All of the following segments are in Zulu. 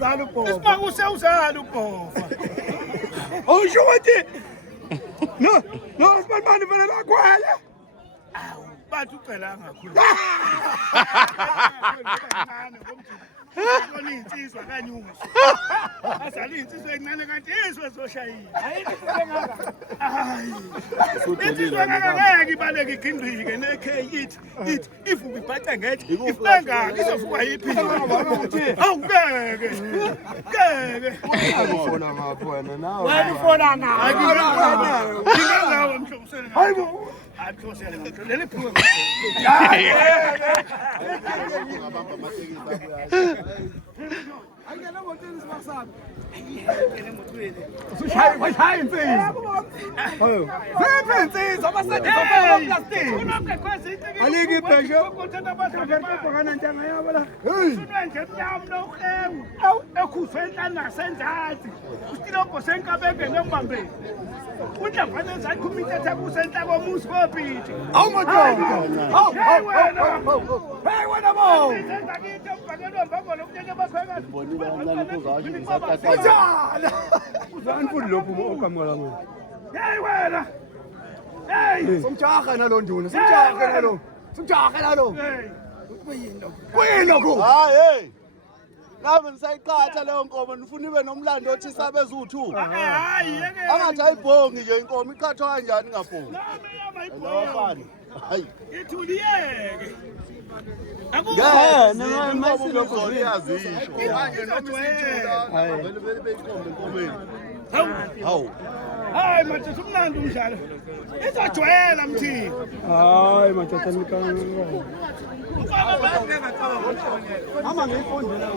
uzala ubhofa. Isimaku usewuzala ubhofa. Awusho ukuthi no sibani vele lakhwele. Awu, bathi ucela ngakhulu. Ngibona insizwa kanyuso. Azali insizwa encane kanti izwe zoshayila. Ayikho ngaka. Hayi. Insizwa ngeke ibaleke igindrike nekhe ivuka ibhaca ngethi ifenga izofuka yiphi. Awu ngeke. Ngeke. Ufona ngapho wena nawe. Wena ufona ngaphi? Ngingawe mhlobisene. Hayibo. Athosele ngento leli phunga. Angena ngotini sibasabi. Ngene motweni. Ushaya insizwa. Hayo. Ziphi insizwa abasethi zofaka plastic. Unonke kwezi into. Alike ibheshe. Ukuthanda abantu kana njanga yabo la. Usunwe nje mnyama nokhemu. Awu ekhuzwe enhlana nasenzathi. Ustilongo senkabenge nombambeni. Unhlangane ezathi umithethe kusenhla komuzi kopiti. Awu madoda. Hawu. Hey wena bo. Senza kithi ubhakelwe mbangolo kunyeke bakhwekazi. Bonile kancane kuzasho ngisaqaqala. Njalo. Uzani futhi lokho oqhamuka la. Hey wena. Hey. Somjaha nalo nduna. Somjaha nalo. Somjaha nalo. Hey. Kuyini lokho? Hayi hey. Ngabe nisayiqhatha leyo nkomo nifuna ibe nomlando othi sabezu2. Hayi yeke. Angathi ayibhongi nje inkomo iqhathwa kanjani ngabhongi? Nama Lawa ibhola. fani. Hayi. Ithuliyeke. Ngeke masilo kuzoliyazisho. Manje noma isithula vele beyiqombe enkomeni. Hawu. Hayi manje umnandi umdlalo. Izojwayela mthini. Hayi madoda nikana. Mama ngiyifundela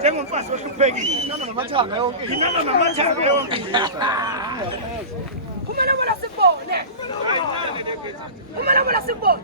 njengomfazi ohluphekile. ngamathanga yonke. Inama namathanga yonke. Kumele bona sikubone. Kumele bona sikubone.